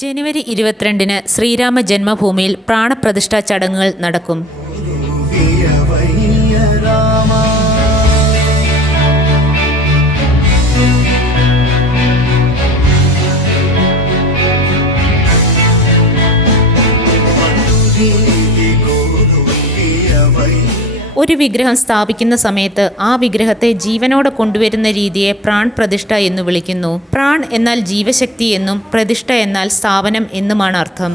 ജനുവരി 22-ന് ശ്രീരാമ ജന്മഭൂമിയിൽ പ്രാണപ്രതിഷ്ഠാ ചടങ്ങുകൾ നടക്കും. ഒരു വിഗ്രഹം സ്ഥാപിക്കുന്ന സമയത്ത് ആ വിഗ്രഹത്തെ ജീവനോടെ കൊണ്ടുവരുന്ന രീതിയെ പ്രാൺ പ്രതിഷ്ഠ എന്ന് വിളിക്കുന്നു. പ്രാൺ എന്നാൽ ജീവശക്തി എന്നും പ്രതിഷ്ഠ എന്നാൽ സ്ഥാപനം എന്നുമാണ് അർത്ഥം.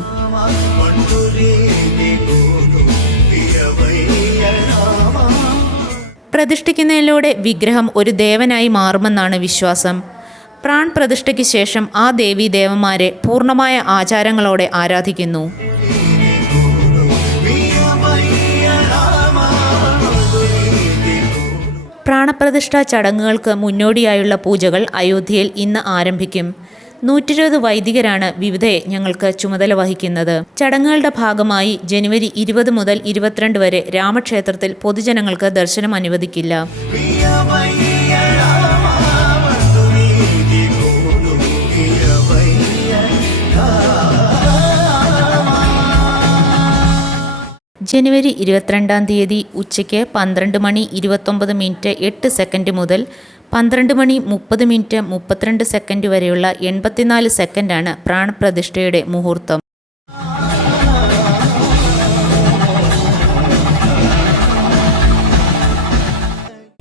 പ്രതിഷ്ഠിക്കുന്നതിലൂടെ വിഗ്രഹം ഒരു ദേവനായി മാറുമെന്നാണ് വിശ്വാസം. പ്രാൺ പ്രതിഷ്ഠയ്ക്ക് ശേഷം ആ ദേവീ ദേവന്മാരെ പൂർണ്ണമായ ആചാരങ്ങളോടെ ആരാധിക്കുന്നു. പ്രാണപ്രതിഷ്ഠാ ചടങ്ങുകൾക്ക് മുന്നോടിയായുള്ള പൂജകൾ അയോധ്യയിൽ ഇന്ന് ആരംഭിക്കും. 120 വൈദികരാണ് വിവിധ യജ്ഞങ്ങൾക്ക് ചുമതല വഹിക്കുന്നത്. ചടങ്ങുകളുടെ ഭാഗമായി ജനുവരി 20 മുതൽ 22 വരെ രാമക്ഷേത്രത്തിൽ പൊതുജനങ്ങൾക്ക് ദർശനം അനുവദിക്കില്ല. ജനുവരി 22-ാം തീയതി ഉച്ചയ്ക്ക് 12:29:8 മുതൽ 12:30:32 വരെയുള്ള 84 സെക്കൻഡാണ് പ്രാണപ്രതിഷ്ഠയുടെ മുഹൂർത്തം.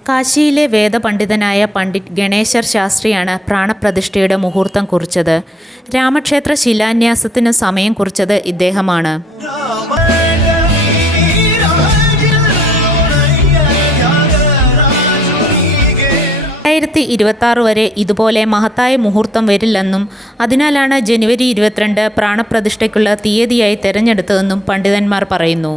കാശിയിലെ വേദപണ്ഡിതനായ പണ്ഡിറ്റ് ഗണേശർ ശാസ്ത്രിയാണ് പ്രാണപ്രതിഷ്ഠയുടെ മുഹൂർത്തം കുറിച്ചത്. രാമക്ഷേത്ര ശിലാന്യാസത്തിന് സമയം കുറിച്ചത് ഇദ്ദേഹമാണ്. 2026 വരെ ഇതുപോലെ മഹത്തായ മുഹൂർത്തം വരില്ലെന്നും അതിനാലാണ് ജനുവരി 22 പ്രാണപ്രതിഷ്ഠയ്ക്കുള്ള തീയതിയായി തെരഞ്ഞെടുത്തതെന്നും പണ്ഡിതന്മാർ പറയുന്നു.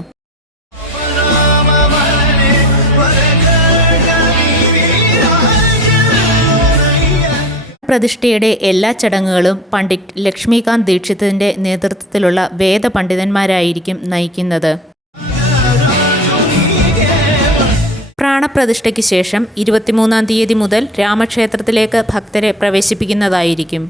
പ്രതിഷ്ഠയുടെ എല്ലാ ചടങ്ങുകളും പണ്ഡിറ്റ് ലക്ഷ്മികാന്ത് ദീക്ഷിതിൻ്റെ നേതൃത്വത്തിലുള്ള വേദപണ്ഡിതന്മാരായിരിക്കും നയിക്കുന്നത്. പ്രാണപ്രതിഷ്ഠയ്ക്ക് ശേഷം 23-ാം തീയതി മുതൽ രാമക്ഷേത്രത്തിലേക്ക് ഭക്തരെ പ്രവേശിപ്പിക്കുന്നതായിരിക്കും.